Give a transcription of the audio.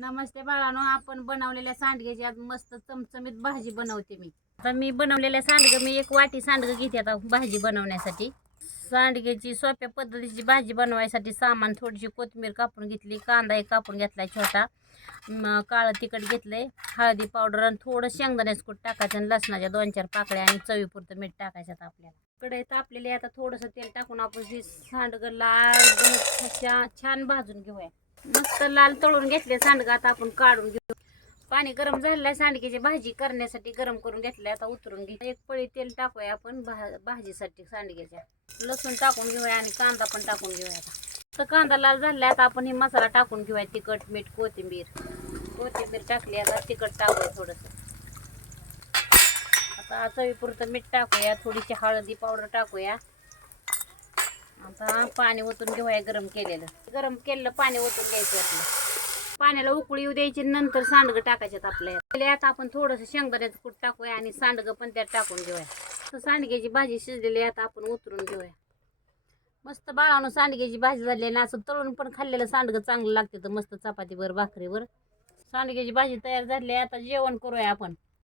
नमस्ते बाळानो आपण बनवलेल्या सांडग्याची आज मस्त चमचमीत भाजी बनवते मी. आता मी बनवलेल्या सांडगं मी एक वाटी सांडगं घेते आता भाजी बनवण्यासाठी. सांडग्याची सोप्या पद्धतीची भाजी बनवायसाठी सामान थोडीशी कोथिंबीर कापून घेतली कांदा एक कापून घेतला छोटा. काळं तिखट घेतलंय हळदी पावडर आणि थोडं शेंगदाण्याचं कूट टाकायचं आणि लसणाच्या दोन चार पाकळ्या आणि चवीपुरतं मीठ टाकायचं आता आपल्याला. कडे तापलेली आता थोडंसं तेल टाकून आपण ही सांडगं लाल छान भाजून घेऊया. मस्त लाल तळून घेतले सांडगं आता आपण काढून घेऊ. पाणी गरम झालेलं आहे सांडगेची भाजी करण्यासाठी गरम करून घेतलंय आता उतरून घे एक पळी तेल टाकूया आपण भा भाजीसाठी सांडग्याच्या लसूण टाकून घेऊया आणि कांदा पण टाकून घेऊया आता. तर कांदा लाल झाला आता आपण हे मसाला टाकून घेऊया तिखट मीठ कोथिंबीर. कोथिंबीर टाकली आता तिखट टाकूया थोडंसं. आता चवीपुरतं मीठ टाकूया थोडीशी हळदी पावडर टाकूया. आता पाणी ओतून घेऊया गरम केलेलं. गरम केलेलं पाणी ओतून घ्यायचं आपलं. पाण्याला उकळी येऊ द्यायची नंतर सांडगं टाकायच्यात आपल्या पहिले आता आपण थोडंसं शेंगदाण्याचं कूट टाकूया आणि सांडगं पण त्यात टाकून घेऊया. तर सांडग्याची भाजी शिजलेली आहे आता आपण उतरून घेऊया. मस्त बाळानं सांडग्याची भाजी झाली ना असं तळून पण खाल्लेलं सांडगं चांगलं लागते. तर मस्त चपातीवर भाकरीवर. सांडग्याची भाजी तयार झाली आहे आता जेवण करूया आपण.